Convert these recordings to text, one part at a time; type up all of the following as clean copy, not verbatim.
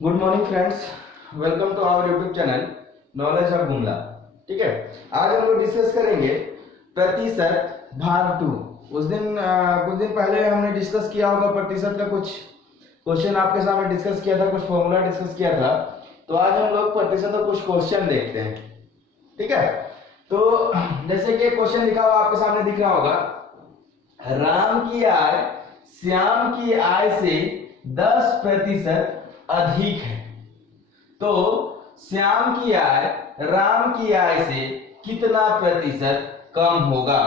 Good morning friends, welcome to our YouTube channel knowledge of Gumla. ठीक है, आज हम लोग डिस्कस करेंगे प्रतिशत भाग टू। कुछ दिन पहले हमने डिस्कस किया होगा प्रतिशत का कुछ क्वेश्चन आपके सामने डिस्कस किया था, कुछ फॉर्मूला डिस्कस किया था। तो आज हम लोग प्रतिशत का कुछ क्वेश्चन देखते हैं। ठीक है, तो जैसे कि क्वेश्चन लिखा हुआ आपके सामने दिख रहा होगा, राम की आय श्याम की आय से 10% अधिक है, तो श्याम की आय राम की आय से कितना प्रतिशत कम होगा।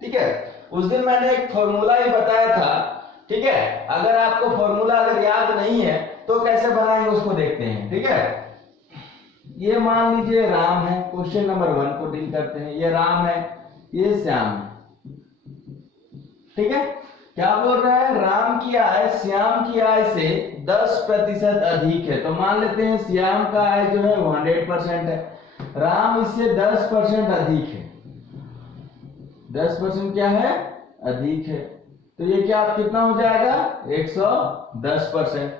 ठीक है, उस दिन मैंने एक फॉर्मूला ही बताया था। ठीक है, अगर आपको फॉर्मूला अगर याद नहीं है तो कैसे बनाएंगे उसको देखते हैं। ठीक है, ये मान लीजिए राम है, क्वेश्चन नंबर 1 को डील करते हैं। ये राम है, ये श्याम है। ठीक है, क्या बोल रहा है, राम की आय श्याम की आय से 10% अधिक है। तो मान लेते हैं श्याम का आय जो है 100% है, राम इससे 10% अधिक है। 10% क्या है, अधिक है। तो ये क्या कितना हो जाएगा, 110%।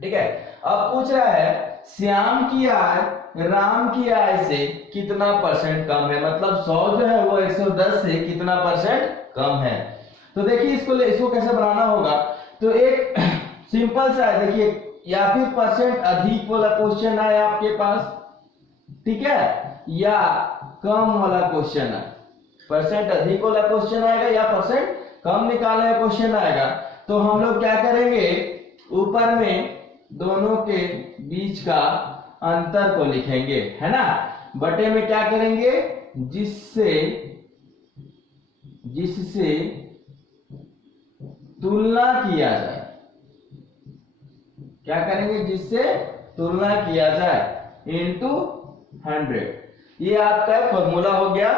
ठीक है, अब पूछ रहा है श्याम की आय राम की आय से कितना परसेंट कम है, मतलब 100 जो है वो 110 से कितना परसेंट कम है। तो देखिए इसको कैसे बनाना होगा। तो एक सिंपल सा है, देखिए या फिर परसेंट अधिक वाला क्वेश्चन है आपके पास, ठीक है, या कम वाला क्वेश्चन है। परसेंट अधिक वाला क्वेश्चन आएगा या परसेंट कम निकालने का क्वेश्चन आएगा। तो हम लोग क्या करेंगे, ऊपर में दोनों के बीच का अंतर को लिखेंगे, है ना। बटे में क्या करेंगे, जिससे तुलना किया जाए। क्या करेंगे, जिससे तुलना किया जाए इनटू 100। ये आपका फॉर्मूला हो गया,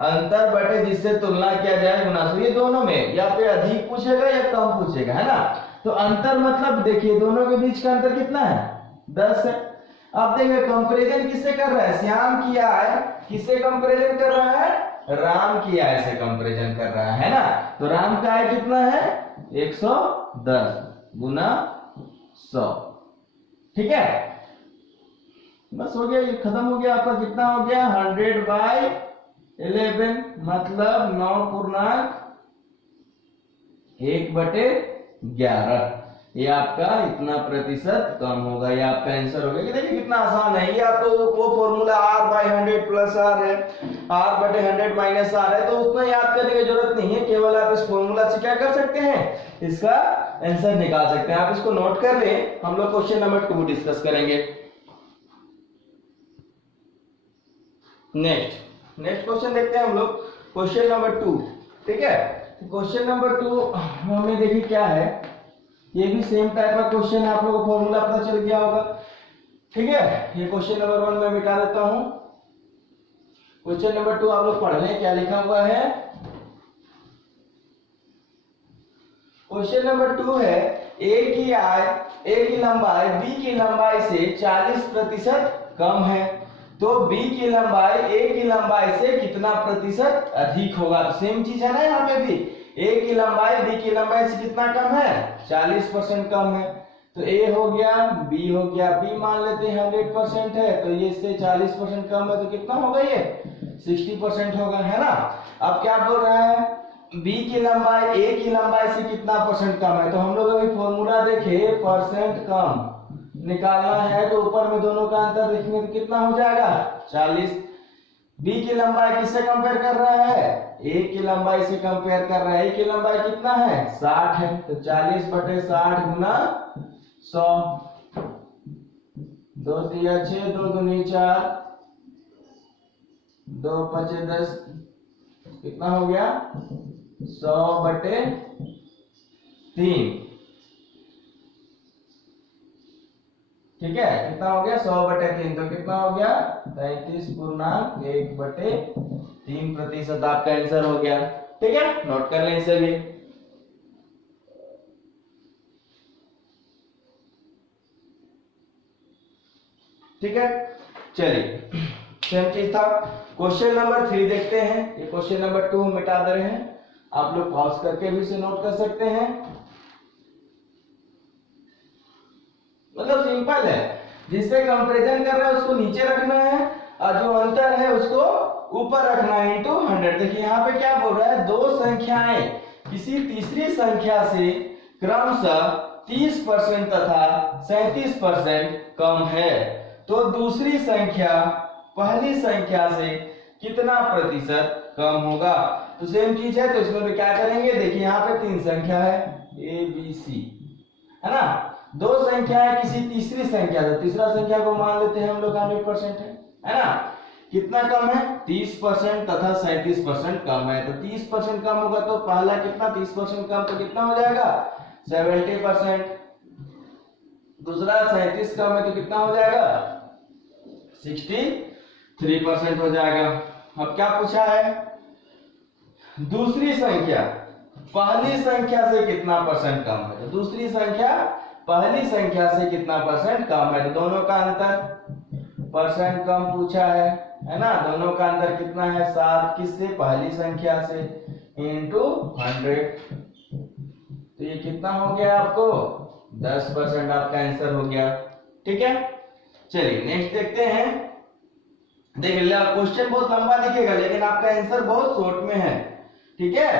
अंतर बटे जिससे तुलना किया जाए गुना 100। ये दोनों में या फिर अधिक पूछेगा या कम पूछेगा, है ना। तो अंतर मतलब देखिए दोनों के बीच का अंतर कितना है, 10 है। अब देखिए कंपैरिजन किससे कर रहा है, श्याम की आय किससे कंपैरिजन कर रहा है, राम की आय से कंपैरिजन कर रहा है ना। तो राम का आय कितना है, 110 गुना 100। ठीक है, बस हो गया, ये खत्म हो गया आपका। कितना हो गया, 100/11, मतलब 9/1/11। ये आपका इतना प्रतिशत कम होगा। ये आपका आंसर हो गया। कि देखिए कितना आसान है। ये आपको वो फॉर्मूला r/100 प्लस r है, r/100 माइनस r है, तो उतना याद करने की जरूरत नहीं है। केवल आप इस फॉर्मूला से क्या कर सकते हैं, इसका आंसर निकाल सकते हैं। आप इसको नोट कर लें, हम लोग क्वेश्चन नंबर 2 डिस्कस करेंगे। नेक्स्ट क्वेश्चन देखते हैं हम लोग, क्वेश्चन नंबर 2। ठीक है, क्वेश्चन नंबर 2 हमें देखिए क्या है, ये भी सेम टाइप का क्वेश्चन है। आप लोगों को फॉर्मूला पता चल गया होगा। ठीक है, ये क्वेश्चन नंबर 1 में मिटा देता हूं। क्वेश्चन नंबर 2 आप लोग पढ़ लें, क्या लिखा हुआ है। क्वेश्चन नंबर 2 है, ए की लंबाई बी की लंबाई से 40% कम है, तो बी की लंबाई ए की लंबाई से कितना प्रतिशत अधिक होगा। तो सेम चीज है ना, यहाँ पे भी ए की लंबाई बी की लंबाई से कितना कम है, 40% कम है। तो ए हो गया, बी हो गया, बी मान लेते हैं 100% है, तो ये इससे 40% कम है, तो कितना होगा, ये 60% होगा, है ना। अब क्या बोल रहा है, बी की लंबाई ए की लंबाई से कितना परसेंट कम है। तो हम लोग अभी फॉर्मूला देखे, परसेंट कम निकालना है, तो ऊपर में दोनों का अंतर लिखेंगे तो कितना हो जाएगा, 40। बी की लंबाई किससे कंपेयर कर रहा है, ए की लंबाई से कंपेयर कर रहा है। ए की लंबाई कितना है, 60 है, तो 40/60 गुना 100। 2 3 6, 2 दूनी 4, 2 5 10, कितना हो गया, 100/3। ठीक है, कितना हो गया, 100/3, तो कितना हो गया, 33/1/3 आपका आंसर हो गया। ठीक है, नोट कर लें इसे भी। ठीक है, चलिए सेम चीज था। क्वेश्चन नंबर 3 देखते हैं। ये क्वेश्चन नंबर 2 मिटा दे रहे हैं, आप लोग पॉज करके भी इसे नोट कर सकते हैं। मतलब सिंपल है, जिससे कंपैरिजन कर रहे हैं उसको नीचे रखना है और जो अंतर है उसको ऊपर रखना है इंटू 100। देखिए यहाँ पे क्या बोल रहा है, दो संख्याएं किसी तीसरी संख्या से क्रमशः 30% तथा 37% कम है, तो दूसरी संख्या पहली संख्या से कितना प्रतिशत कम होगा। तो सेम चीज है, तो इसमें भी क्या करेंगे, देखिए यहाँ पे तीन संख्या है ए बी सी, है ना, दो संख्या है किसी तीसरी संख्या से, तीसरा संख्या को मान लेते हैं हम लोग 100% है ना, कितना कम है 30% तथा 37% कम है। तो 30% कम होगा तो पहला कितना 30% कम, तो कितना हो जाएगा 70%, दूसरा 37 कम है तो कितना हो जाएगा 63% हो जाएगा। अब क्या पूछा है, दूसरी संख्या पहली संख्या से कितना परसेंट कम है, तो दूसरी संख्या पहली संख्या से कितना परसेंट कम है, तो दोनों का अंतर परसेंट कम पूछा है ना, दोनों का अंतर कितना है 7 किससे, पहली संख्या से, इंटू 100, तो ये कितना हो गया आपको 10% आपका आंसर हो गया। ठीक है, चलिए नेक्स्ट देखते हैं। देखिए क्वेश्चन बहुत लंबा दिखेगा लेकिन आपका आंसर बहुत शॉर्ट में है। ठीक है,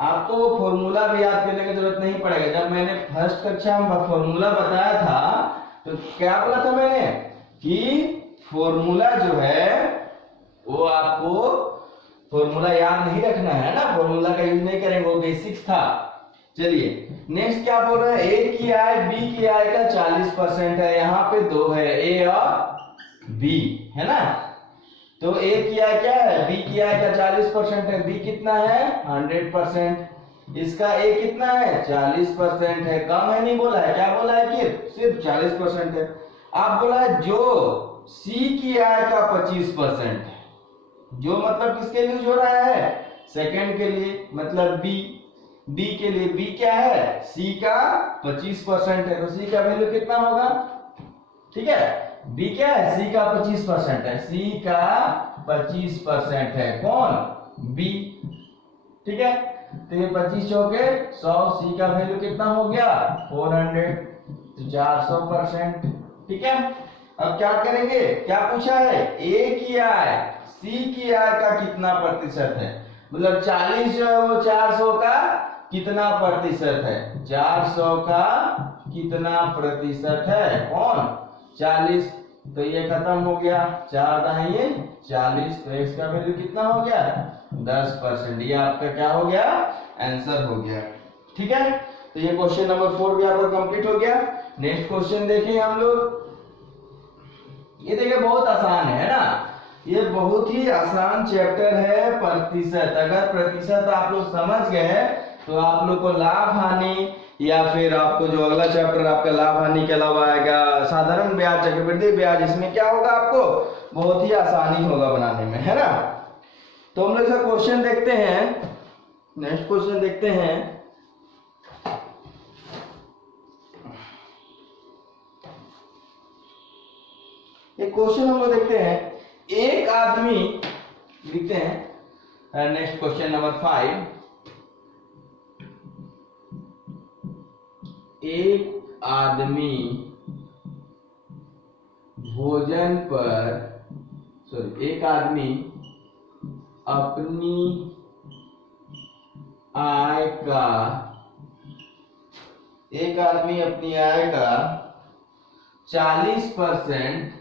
आपको वो फॉर्मूला भी याद करने की जरूरत नहीं पड़ेगा। जब मैंने फर्स्ट कक्षा में फॉर्मूला बताया था तो क्या बोला था मैंने कि फॉर्मूला जो है वो आपको फॉर्मूला याद नहीं रखना है ना, फॉर्मूला का यूज नहीं करेंगे, वो बेसिक्स था। चलिए नेक्स्ट क्या बोल रहा है, ए की आय बी की आय का 40% है, यहाँ पे दो है ए और बी, है ना, तो ए की आय क्या है, बी की आय का 40% है, बी कितना है 100%, इसका ए कितना है 40% है, कम है नहीं बोला है, क्या बोला है कि सिर्फ 40% है। आप बोला है जो सी की आय का 25% है, जो मतलब किसके लिए यूज हो रहा है, सेकंड के लिए, मतलब बी के लिए, बी क्या है सी का 25% है, तो सी का वैल्यू कितना होगा, ठीक है, बी क्या है सी का 25% है, सी का 25% है, कौन बी, ठीक है, तो ये 25 चौके 100, सी का वैल्यू कितना हो गया 400, तो 400%। ठीक है, अब क्या करेंगे, क्या पूछा है, ए की आय सी की आय का कितना प्रतिशत है, मतलब 40 जो है वो 400 का कितना प्रतिशत है, 400 का कितना प्रतिशत है, कौन 40, तो ये खत्म हो गया, 4 दाहिए 40, तो इसका वैल्यू कितना हो गया 10%। ये आपका क्या हो गया आंसर हो गया। ठीक है, तो ये क्वेश्चन नंबर 4 भी आपका कंप्लीट हो गया। नेक्स्ट क्वेश्चन देखें हम लोग, ये देखिए बहुत आसान है ना, ये बहुत ही आसान चैप्टर है प्रतिशत। अगर प्रतिशत आप लोग समझ गए तो आप लोग को लाभ हानि या फिर आपको जो अगला चैप्टर आपका लाभ हानि के अलावा आएगा साधारण ब्याज चक्रवृद्धि ब्याज, इसमें क्या होगा आपको बहुत ही आसानी होगा बनाने में, है ना। तो हम लोग इसका क्वेश्चन देखते हैं, नेक्स्ट क्वेश्चन देखते हैं। एक क्वेश्चन हम लोग देखते हैं, एक आदमी, लिखते हैं नेक्स्ट क्वेश्चन नंबर 5, एक आदमी भोजन पर, सॉरी, एक आदमी अपनी आय का, एक आदमी अपनी आय का 40%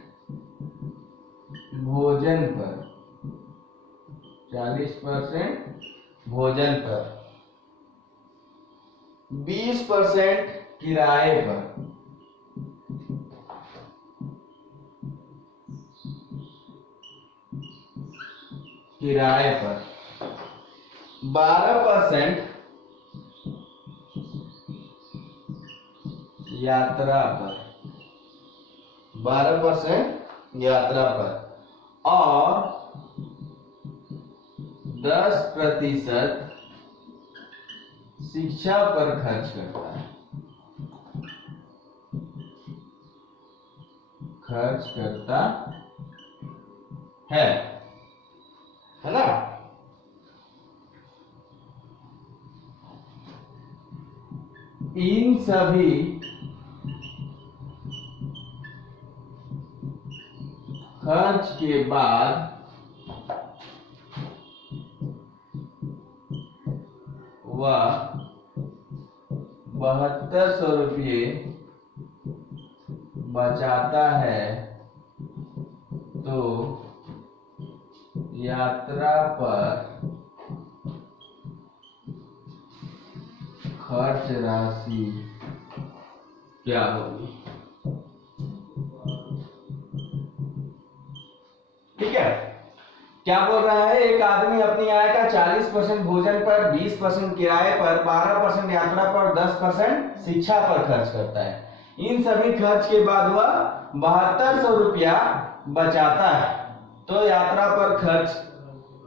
भोजन पर, 40% भोजन पर, 20% किराए पर, किराए पर, 12% यात्रा पर, 12% यात्रा पर, और 10% शिक्षा पर खर्च करता है, खर्च करता है ना। इन सभी खर्च के बाद वह 7200 रुपये बचाता है तो यात्रा पर खर्च राशि क्या होगी। ठीक है, क्या बोल रहा है, एक आदमी अपनी आय का 40% भोजन पर, 20% किराए पर, 12% यात्रा पर, 10% शिक्षा पर खर्च करता है। इन सभी खर्च के बाद वह 7200 रुपया बचाता है तो यात्रा पर खर्च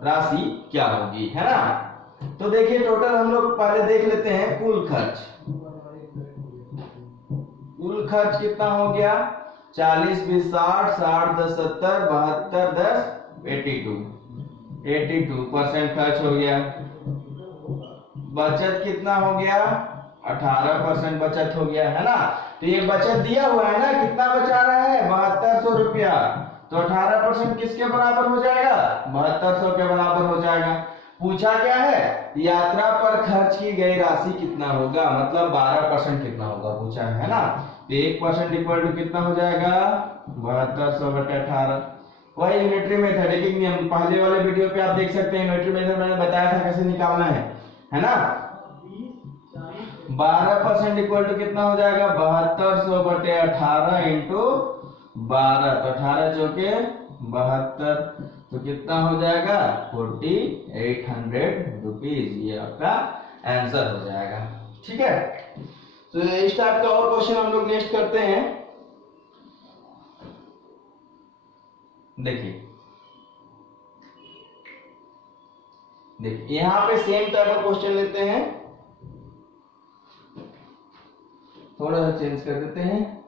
राशि क्या होगी, है ना। तो देखिए टोटल हम लोग पहले देख लेते हैं कुल खर्च। कुल खर्च कितना हो गया, 40 20 60, 60 10 70, 72 10 82% खर्च हो गया। बचत कितना हो गया, 18% बचत हो गया, है ना। तो ये बचत दिया हुआ है ना, कितना बचा रहा है, 7200 रुपया। तो 18% किसके बराबर हो जाएगा, 7200 के बराबर हो जाएगा। पूछा क्या है, यात्रा पर खर्च की गई राशि कितना होगा, मतलब 12% कितना होगा पूछा है ना। तो 1% इक्वल टू कितना हो जाएगा, 7200 बटे 18। वही यूनिटरी मैथमेटिक्स नियम पहले वाले वीडियो पे आप देख सकते हैं, यूनिटरी मेथड मैंने बताया था कैसे निकालना है ना। 12% इक्वल टू कितना हो जाएगा, 7200 बटे 18 इंटू 12, तो 18 चौके 72, तो कितना हो जाएगा 4800 रुपीज। ये आपका आंसर हो जाएगा। ठीक है, तो इस टाइप का और क्वेश्चन हम लोग नेक्स्ट करते हैं। देखिए यहां पे सेम टाइप का क्वेश्चन लेते हैं, थोड़ा सा चेंज कर देते हैं।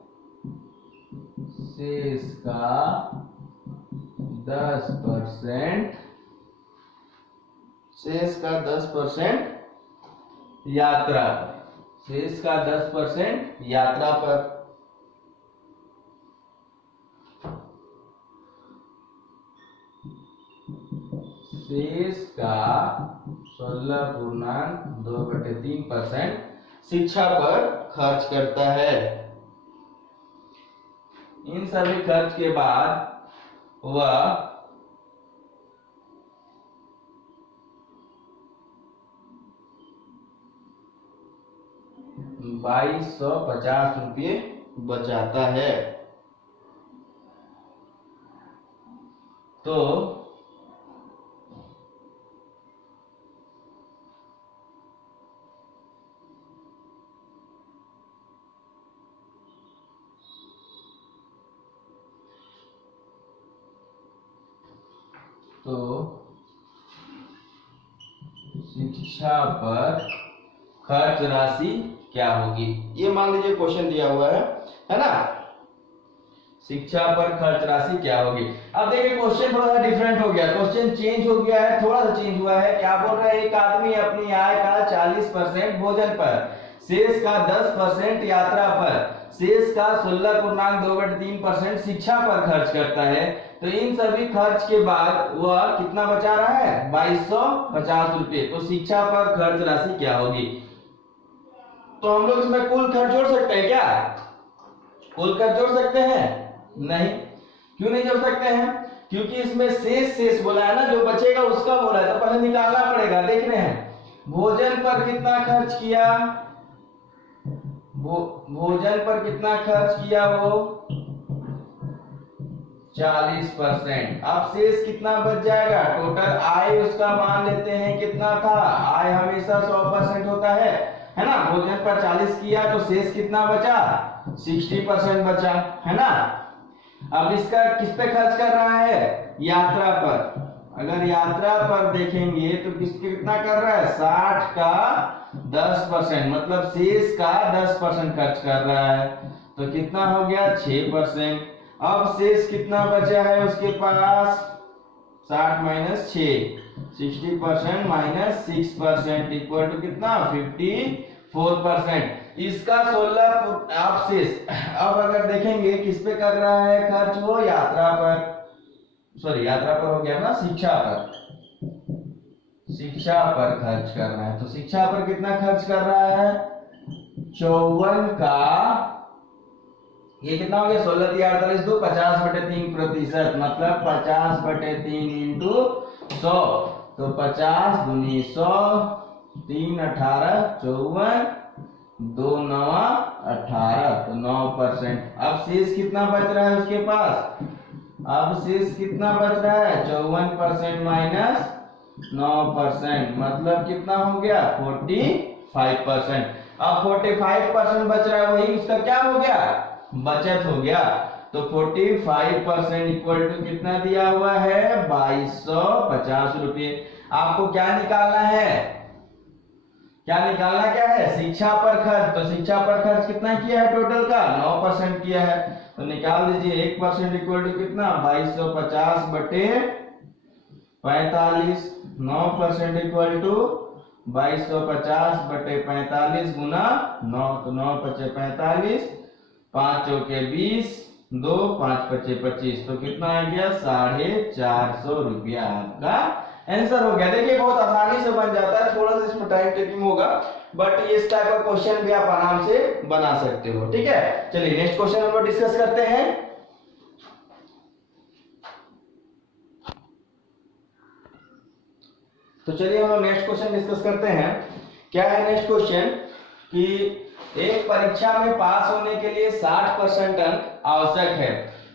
शेष का 10%, शेष का 10% यात्रा पर, शेष का 10% यात्रा पर। शेष का 16.2/3% शिक्षा पर खर्च करता है। इन सभी खर्च के बाद वह 2250 रुपये बचाता है। तो शिक्षा पर खर्च राशि क्या होगी, ये मान लीजिए क्वेश्चन दिया हुआ है ना। शिक्षा पर खर्च राशि क्या होगी। अब देखिए क्वेश्चन थोड़ा सा डिफरेंट हो गया, क्वेश्चन चेंज हो गया है, थोड़ा सा चेंज हुआ है। क्या बोल रहा है, एक आदमी अपनी आय का 40% भोजन पर, शेष का 10% यात्रा पर, शेष का 16.2/3% शिक्षा पर खर्च करता है। तो इन सभी खर्च के बाद वह कितना बचा रहा है, 2250 रुपये। तो शिक्षा पर खर्च राशि क्या होगी। तो हम लोग इसमें कुल खर्च जोड़ सकते हैं क्या, कुल खर्च जोड़ सकते हैं, नहीं। क्यों नहीं जोड़ सकते हैं, क्योंकि इसमें शेष बोला है ना, जो बचेगा उसका बोला है, तो पहले निकालना पड़ेगा। देख रहे हैं भोजन पर कितना खर्च किया, भोजन पर कितना खर्च किया, वो 40%। अब शेष कितना बच जाएगा, टोटल आय उसका मान लेते हैं कितना था, आय हमेशा 100% होता है ना। भोजन पर 40 किया तो शेष कितना बचा, 60% बचा, है ना। अब इसका किस पे खर्च कर रहा है, यात्रा पर। अगर यात्रा पर देखेंगे तो कितना कर रहा है, 60 का 10%, मतलब शेष का 10% खर्च कर रहा है। तो कितना हो गया, 6%। अब शेष कितना बचा है उसके पास, 60 माइनस 6, 60% माइनस 6% इक्वल टू कितना, 54%। इसका 16 आप शेष। अब अगर देखेंगे किस पे कर रहा है खर्च, वो यात्रा पर। सॉरी यात्रा पर हो गया ना, शिक्षा पर, शिक्षा पर खर्च करना है। तो शिक्षा पर कितना खर्च कर रहा है, 54 का, ये कितना हो गया 16 × 48 2 50/3%, मतलब 50/3 इंटू 100, तो 50 दूनी 100, 3 18 54, 2 9 18, तो 9%। अब शेष कितना बच रहा है उसके पास, अब शेष कितना बच रहा है 54% माइनस 9%, मतलब कितना हो गया 45%। अब 45% बच रहा है, वही उसका क्या हो गया, बचत हो गया। तो 45% इक्वल टू कितना दिया हुआ है 2250 रुपये। आपको क्या निकालना है, क्या निकालना क्या है, शिक्षा पर खर्च। तो शिक्षा पर खर्च कितना किया है टोटल का 9% किया है, तो निकाल दीजिए 1% इक्वल टू कितना 2250/45, 9% इक्वल टू 2250/45 गुना 9, तो 9 × 45, 5 × 20, 2 5 × 25, तो कितना आ गया 450 रुपया आपका आंसर हो गया। देखिए बहुत आसानी से बन जाता है, थोड़ा सा इसमें टाइम टेकिंग होगा, बट इस टाइप का क्वेश्चन भी आप आराम से बना सकते हो। ठीक है, चलिए नेक्स्ट क्वेश्चन हम लोग डिस्कस करते हैं। तो चलिए हम लोग नेक्स्ट क्वेश्चन डिस्कस करते हैं। क्या है नेक्स्ट क्वेश्चन कि एक परीक्षा में पास होने के लिए 60% अंक आवश्यक है।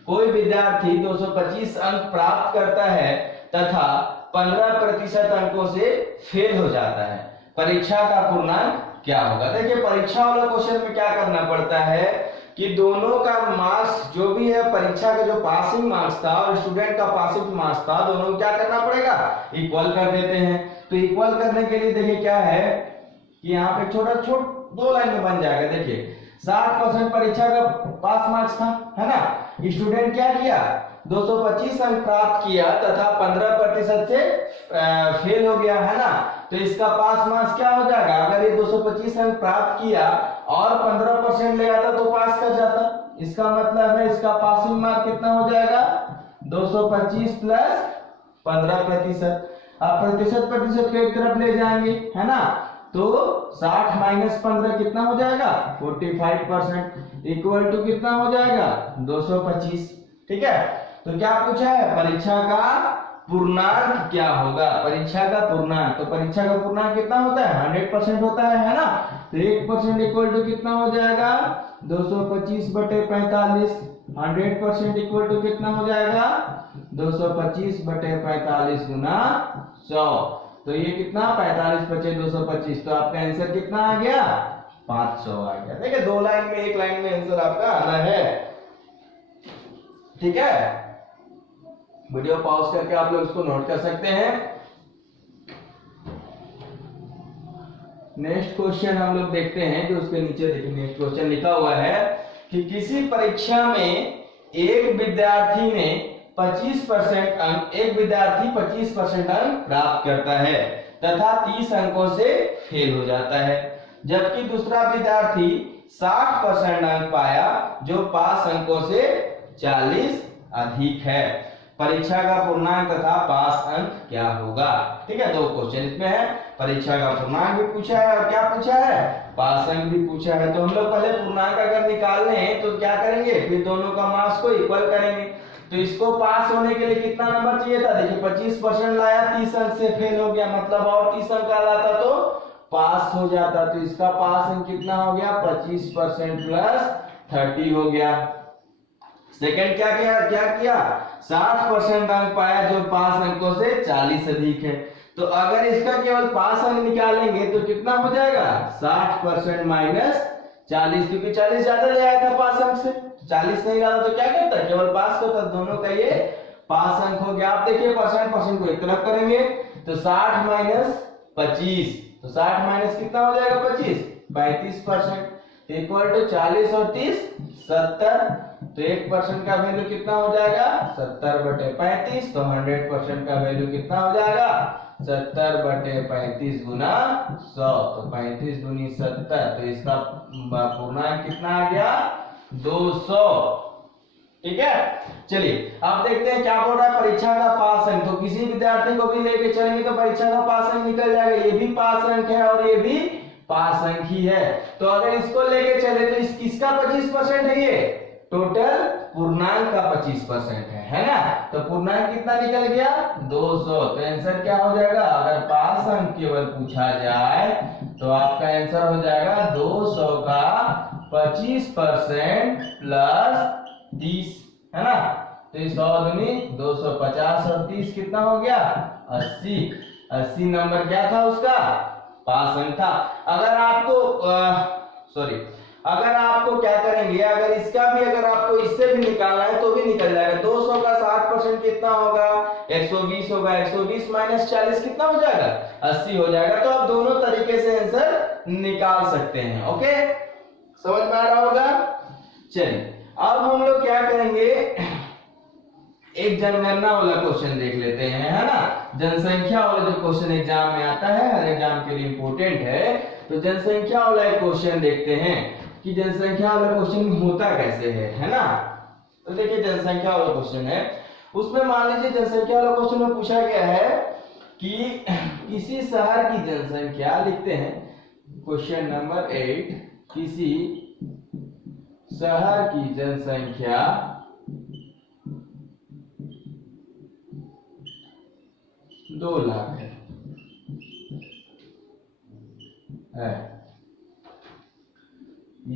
कोई विद्यार्थी 225 अंक प्राप्त करता है तथा 15% अंकों से फेल हो जाता है, परीक्षा का पूर्णांक क्या होगा। देखिए परीक्षा वाला क्वेश्चन में क्या करना पड़ता है कि दोनों का मार्क्स जो भी है, परीक्षा का जो पासिंग मार्क्स था और स्टूडेंट का पासिंग मार्क्स था, दोनों को क्या करना पड़ेगा, इक्वल कर देते हैं। तो इक्वल करने के लिए देखिए क्या है कि यहाँ पे छोटा दो लाइन में बन जाएगा। देखिए 60% परीक्षा का पास मार्क्स था, है ना, स्टूडेंट क्या किया 225 अंक प्राप्त किया तथा 15% से फेल हो गया, है ना, तो इसका पास मार्क्स क्या हो जाएगा, अगर ये 225 अंक प्राप्त किया और 15% ले आता तो पास कर जाता। इसका मतलब है इसका पासिंग मार्क कितना हो जाएगा 225 प्लस 15%। आप प्रतिशत को एक तरफ ले जाएंगे, है ना, तो 60 माइनस 15 कितना हो जाएगा 45%, इक्वल टू कितना हो जाएगा 225। ठीक है, तो क्या पूछा है, परीक्षा का पूर्णांक क्या होगा, परीक्षा का पूर्णांक। तो परीक्षा का पूर्णांक कितना होता है 100% होता है ना, तो 1% इक्वल टू कितना हो जाएगा 225/45, 100% इक्वल टू कितना हो जाएगा 225/45 गुना 100, तो ये कितना 45 × 225, तो आपका आंसर कितना आ गया 500 आ गया। देखिए दो लाइन में, एक लाइन में आंसर आपका आना है। ठीक है, वीडियो पॉज करके आप लोग इसको नोट कर सकते हैं। नेक्स्ट क्वेश्चन हम लोग देखते हैं, जो उसके नीचे देखिए नेक्स्ट क्वेश्चन लिखा हुआ है कि किसी परीक्षा में एक विद्यार्थी 25% अंक प्राप्त करता है तथा 30 अंकों से फेल हो जाता है, जबकि दूसरा विद्यार्थी 60% अंक पाया जो पास अंकों से 40 अधिक है, परीक्षा का पूर्णांक तथा पास अंक क्या होगा। ठीक है, दो क्वेश्चन इसमें है, परीक्षा का पूर्णांक भी पूछा है और क्या पूछा है, पास अंक भी पूछा है। तो हम लोग पहले पूर्णांक अगर निकालने हैं तो क्या करेंगे, फिर दोनों का मार्क्स को इक्वल करेंगे। तो इसको पास होने के लिए कितना नंबर चाहिए था, देखिए 25% लाया, 30 अंक से फेल हो गया, मतलब और 30 अंक आ जाता तो पास हो जाता। तो इसका पास अंक कितना हो गया 25% प्लस 30 हो गया। सेकंड क्या किया 60% अंक पाया जो पास अंकों से 40 अधिक है। तो अगर इसका केवल पास अंक निकालेंगे तो कितना हो जाएगा 60% माइनस 40, क्योंकि 40 ज्यादा ले आया था पास अंक से, 40 नहीं रहा तो क्या करता केवल पास करता, दोनों का ये पास अंक हो गया। आप देखिए परसेंट को एक तरफ करेंगे तो 60 माइनस 25, तो 60 माइनस कितना हो जाएगा 25, 35%, इक्वल टू 40 और 30 70, तो 1% का वैल्यू कितना हो जाएगा 70/35, तो 100% का वैल्यू कितना हो जाएगा 70/35 गुना 100, तो 35 दूनी 70, तो इसका पूर्णांक कितना आ गया 200। ठीक है, चलिए अब देखते हैं क्या बोल रहा है परीक्षा का पास अंक। तो किसी विद्यार्थी को भी लेके चलेंगे तो परीक्षा का पास अंक निकल जाएगा। ये भी पास अंक है और ये भी पास अंक ही है। तो अगर इसको लेके चले तो इस किसका 25% है? ये टोटल पूर्णांक का 25% है ना। तो पूर्णांक कितना निकल गया? 200। तो आंसर क्या हो जाएगा? अगर पास अंक केवल पूछा जाए तो आपका आंसर हो जाएगा 200 का 25% प्लस 30, है ना। तो 100 दूनी 250 और 30 कितना हो गया? 80। 80 नंबर क्या था उसका? पास अंक था। अगर आपको अगर आपको क्या करेंगे, अगर इसका भी अगर आपको इससे भी निकालना है तो भी निकल जाएगा। 200 का 60% कितना होगा? 120 होगा। 120 माइनस 40 कितना हो जाएगा? 80 हो जाएगा। तो आप दोनों तरीके से आंसर निकाल सकते हैं। ओके, समझ में आ रहा होगा। चलिए अब हम लोग क्या करेंगे, एक जनगणना वाला क्वेश्चन देख लेते हैं, है ना। जनसंख्या वाला जो क्वेश्चन एग्जाम में आता है, हर एग्जाम के लिए इंपॉर्टेंट है। तो जनसंख्या वाला एक क्वेश्चन देखते हैं कि जनसंख्या वाला क्वेश्चन होता कैसे है ना। तो देखिए जनसंख्या वाला क्वेश्चन है, उसमें मान लीजिए जनसंख्या वाला क्वेश्चन में पूछा गया है कि किसी शहर की जनसंख्या, लिखते हैं क्वेश्चन नंबर 8, किसी शहर की जनसंख्या 2 लाख है।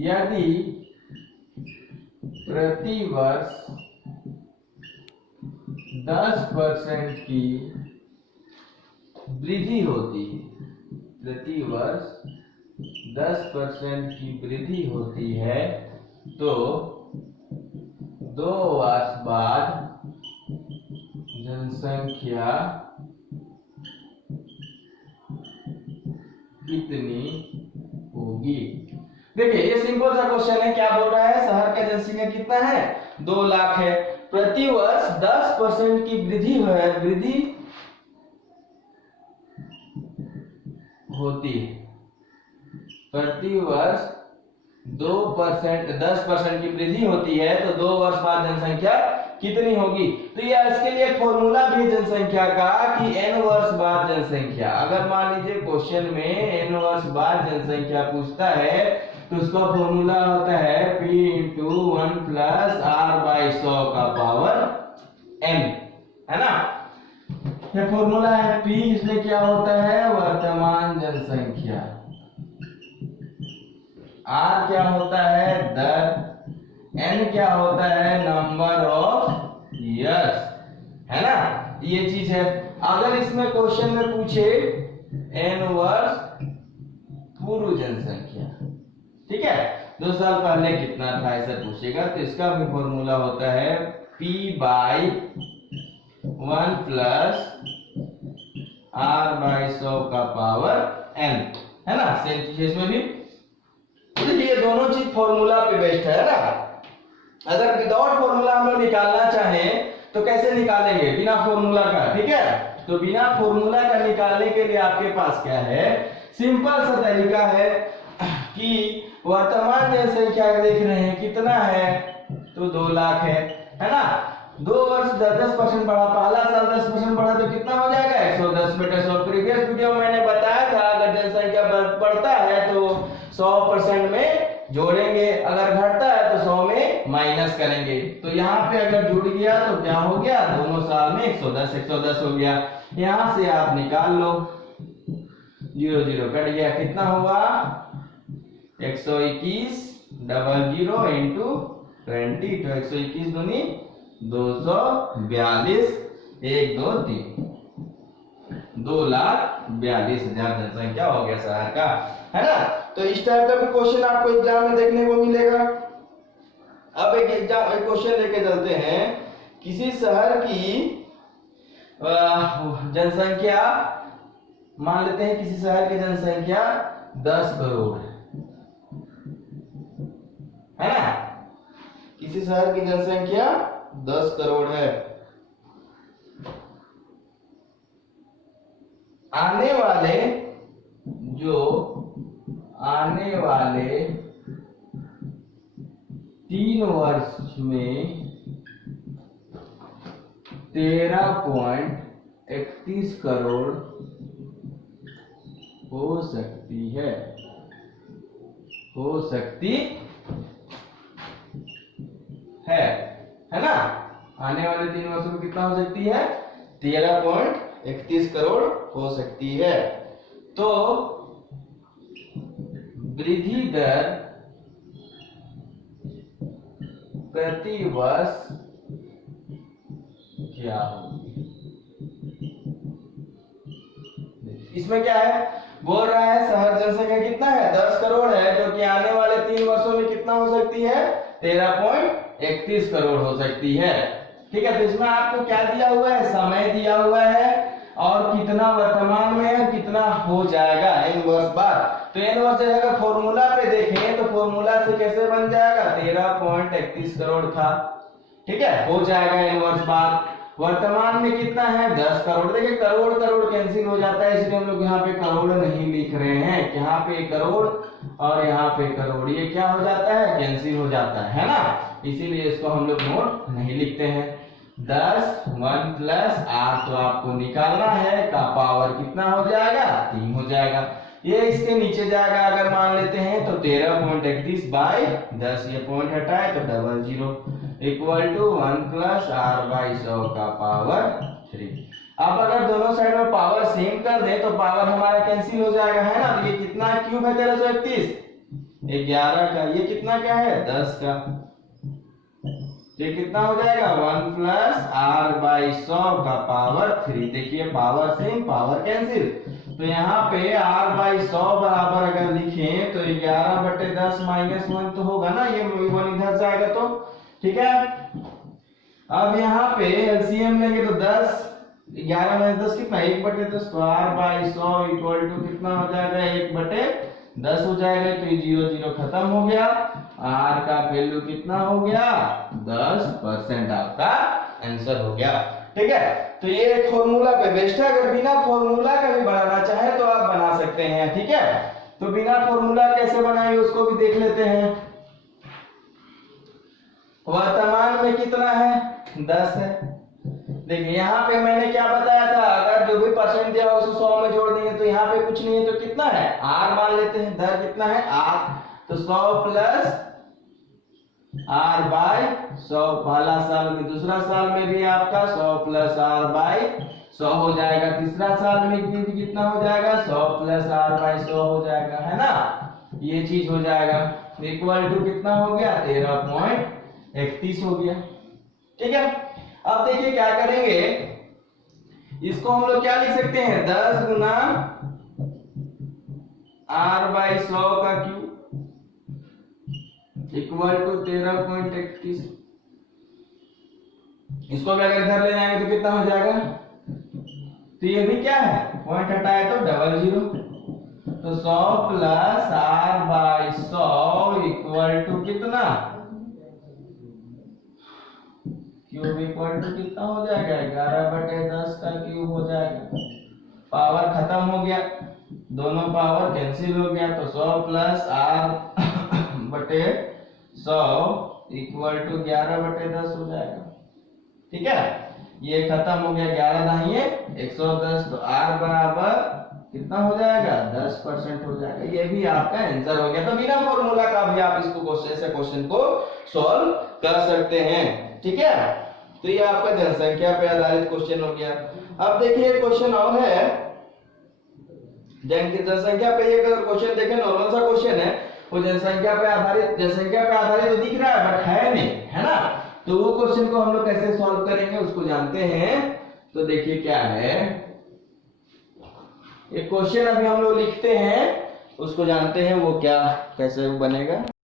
यदि प्रति वर्ष 10% की वृद्धि होती है, प्रति वर्ष 10% की वृद्धि होती है, तो 2 वर्ष बाद जनसंख्या कितनी होगी? देखिए ये सिंपल सा क्वेश्चन है। क्या बोल रहा है? शहर का जनसंख्या कितना है? 2 लाख है। प्रति वर्ष 10% की वृद्धि होती है। प्रति वर्ष 2% 10% की वृद्धि होती है, तो 2 वर्ष बाद जनसंख्या कितनी होगी? तो ये इसके लिए फॉर्मूला भी है जनसंख्या का कि n वर्ष बाद जनसंख्या। अगर मान लीजिए क्वेश्चन में n वर्ष बाद जनसंख्या पूछता है तो उसका फॉर्मूला होता है p × 1 + r/100 का पावर n, है ना। ये फॉर्मूला है। p इसमें क्या होता है? वर्तमान जनसंख्या। r क्या होता है? दर। n क्या होता है? नंबर ऑफ ईयर्स, है ना। ये चीज है। अगर इसमें क्वेश्चन में पूछे n वर्ष पूर्व जनसंख्या, ठीक है, 2 साल पहले कितना था ऐसा पूछेगा, तो इसका भी फॉर्मूला होता है p/1 + r/100 का पावर n, है ना। सेम चीज इसमें भी। ये दोनों चीज फॉर्मूला पे बेस्ड है ना। अगर विदाउट फॉर्मूला हम लोग निकालना चाहें तो कैसे निकालेंगे? बिना फॉर्मूला का, ठीक है। तो बिना फॉर्मूला का निकालने के लिए आपके पास क्या है? सिंपल सा तरीका है कि वर्तमान जनसंख्या देख रहे हैं कितना है, तो 2 लाख है ना। 2 वर्ष 10% बढ़ा, पहला साल 10% बढ़ा तो कितना हो जाएगा? 110/100। प्रीवियस वीडियो में मैंने बताया था अगर जनसंख्या बढ़ता है तो 100% में जोड़ेंगे, अगर घटता है तो 100 में माइनस करेंगे। तो यहाँ पे अगर जुड़ गया तो क्या हो गया? दोनों साल में 110 हो गया। यहाँ से आप निकाल लो, 0 0 कट गया, कितना हुआ? 121 00 × 20, तो 121 दूनी 242, 1 2 3, 2,42,000 जनसंख्या हो गया शहर का, है ना। तो इस टाइप का भी क्वेश्चन आपको एग्जाम में देखने को मिलेगा। अब एक क्वेश्चन लेके चलते हैं। किसी शहर की जनसंख्या, मान लेते हैं किसी शहर की जनसंख्या 10 करोड़ है ना। किसी शहर की जनसंख्या 10 करोड़ है। आने वाले 3 वर्ष में 13.31 करोड़ हो सकती है है ना। आने वाले 3 वर्षों में कितना हो सकती है? 13.31 करोड़ हो सकती है। तो वृद्धि दर प्रति वर्ष क्या होगी? इसमें क्या है, बोल रहा है शहर जनसंख्या कितना है? 10 करोड़ है, जो कि आने वाले 3 वर्षों में कितना हो सकती है? 13.31 करोड़ हो सकती है। ठीक है, तो इसमें आपको क्या दिया हुआ है? समय दिया हुआ है और कितना वर्तमान में है, कितना हो जाएगा n वर्ष बाद। तो n वर्ष अगर फॉर्मूला पे देखें तो फॉर्मूला से कैसे बन जाएगा? 13.31 करोड़ था। ठीक है, हो जाएगा n वर्ष बाद। वर्तमान में कितना है? 10 करोड़। देखिए करोड़ करोड़ कैंसिल हो जाता है, इसलिए हम लोग यहाँ पे करोड़ नहीं लिख रहे हैं। यहाँ पे करोड़ और यहाँ पे करोड़, ये क्या हो जाता है? कैंसिल हो जाता है ना, इसीलिए इसको हम लोग नोट नहीं लिखते हैं। 10 1 प्लस r तो आपको निकालना है, का पावर कितना हो जाएगा? 3 हो जाएगा। ये इसके नीचे जाएगा, अगर मान लेते हैं तो 13.31 बाई 10, ये पॉइंट हटाए तो 00 equal to 1 plus r by 100 का पावर 3। अब अगर दोनों साइड में पावर सेम कर दे तो पावर हमारा कैंसिल हो जाएगा, है ना। तो ये कितना क्यूब है? 1331, 11 का, ये कितना क्या है? 10 का, ये कितना हो जाएगा? 1 प्लस r बाई 100 का पावर 3। देखिए पावर सेम पावर कैंसिल, तो यहाँ पे r बाई 100 बराबर अगर लिखें तो 11/10 माइनस 1 तो होगा ना, ये 1 इधर जाएगा तो ठीक है। अब यहाँ पे एलसीएम लेंगे तो 10, 11 में 10 कितना? 1/10, तो r बाई 100 इक्वल टू कितना हो जाएगा? 1/10 हो जाएगा। तो ये 0 0 खत्म हो गया, r का वैल्यू कितना हो गया? 10% आपका आंसर हो गया। ठीक है, तो ये एक फॉर्मूला पे बेस्ड है। अगर बिना फॉर्मूला का भी बनाना चाहे तो आप बना सकते हैं। ठीक है, तो बिना फॉर्मूला कैसे बनाएंगे उसको भी देख लेते हैं। वर्तमान में कितना है? 10 है। देखिए यहाँ पे मैंने क्या बताया था, अगर जो भी परसेंट दिया उसको 100 में जोड़ देंगे तो यहाँ पे कुछ नहीं है, तो कितना है? r मान लेते हैं। दर कितना है? r, तो 100 प्लस r बाई 100 पहला साल में, दूसरा साल में भी आपका 100 प्लस r बाई 100 हो जाएगा, तीसरा साल में भी कितना हो जाएगा? 100 प्लस r बाई 100 हो जाएगा, है ना। ये चीज हो जाएगा, इक्वल टू कितना हो गया? 13.31 हो गया। ठीक है, अब देखिए क्या करेंगे, इसको हम लोग क्या लिख सकते हैं? 10 गुना r बाई 100 का क्यूब इक्वल टू 13.31। इसको भी अगर इधर ले जाएंगे तो कितना हो जाएगा? तो ये भी क्या है? पॉइंट हटाए तो 00, तो 100 plus r by 100 equal to कितना? क्यूब इक्वल टू कितना हो जाएगा? 11/10 का क्यूब हो जाएगा। पावर खत्म हो गया, दोनों पावर कैंसिल हो गया, तो 100 प्लस r/100 इक्वल टू 11/10 हो जाएगा। ठीक है, ये खत्म हो गया, 11 दाहिए 110, तो r बराबर कितना हो जाएगा? 10% हो जाएगा। ये भी आपका आंसर हो गया। तो बिना फॉर्मूला का भी आप इसको क्वेश्चन को सॉल्व कर सकते हैं। ठीक है, तो ये आपका जनसंख्या पे आधारित क्वेश्चन हो गया। अब देखिए क्वेश्चन और है, जनसंख्या पे ये क्वेश्चन देखें, नॉर्मल सा क्वेश्चन है, वो जनसंख्या पे आधारित तो दिख रहा है बट है नहीं, है ना। तो वो क्वेश्चन को हम लोग कैसे सॉल्व करेंगे उसको जानते हैं। तो देखिए क्या है, एक क्वेश्चन अभी हम लोग लिखते हैं, उसको जानते हैं वो क्या कैसे बनेगा।